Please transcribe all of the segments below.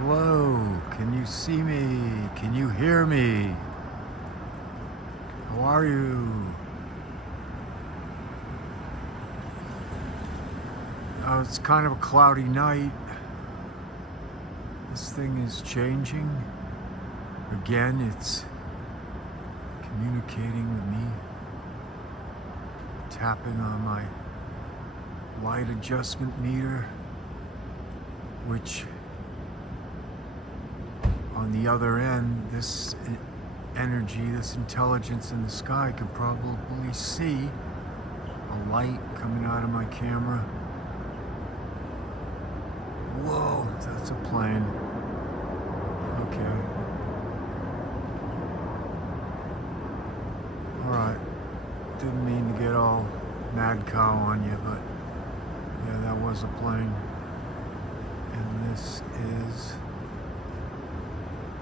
Hello, can you see me? Can you hear me? How are you? It's kind of a cloudy night. This thing is changing. Again, it's communicating with me. Tapping on my light adjustment meter, which on the other end, this energy, this intelligence in the sky can probably see a light coming out of my camera. Whoa, that's a plane. Okay. Alright. Didn't mean to get all mad cow on you, but yeah, that was a plane. And this is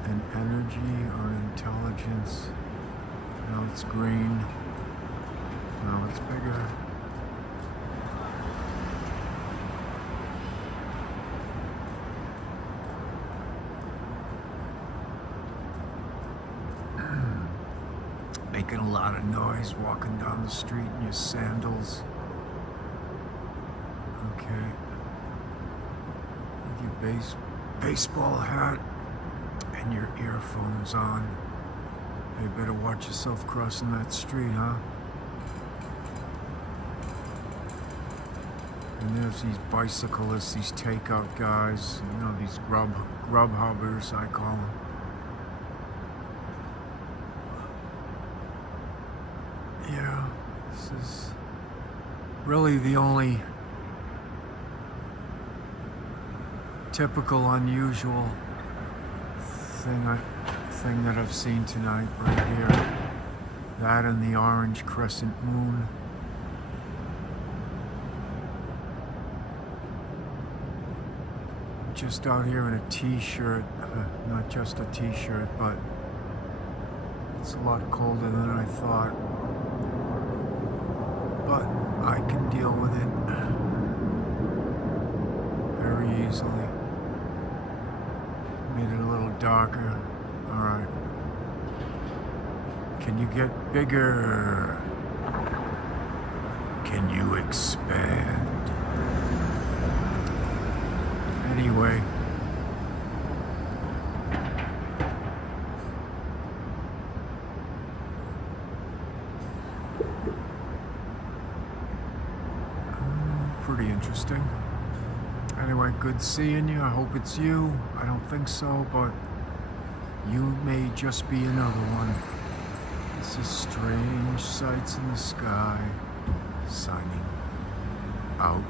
an energy or an intelligence. Now it's green. Now it's bigger. Making a lot of noise walking down the street in your sandals. Okay. With your baseball hat and your earphones on. You better watch yourself crossing that street, huh? And there's these bicyclists, these takeout guys, you know, these grub hubbers, I call them. Yeah, this is really the only typical, unusual thing that I've seen tonight, right here. That and the orange crescent moon. Just out here in a t-shirt, not just a t-shirt, but it's a lot colder than I thought. But I can deal with it very easily. Made it a little darker. Alright. Can you get bigger? Can you expand? Anyway. Pretty interesting. Anyway, good seeing you. I hope it's you. I don't think so, but you may just be another one. This is Strange Sights in the Sky, signing out.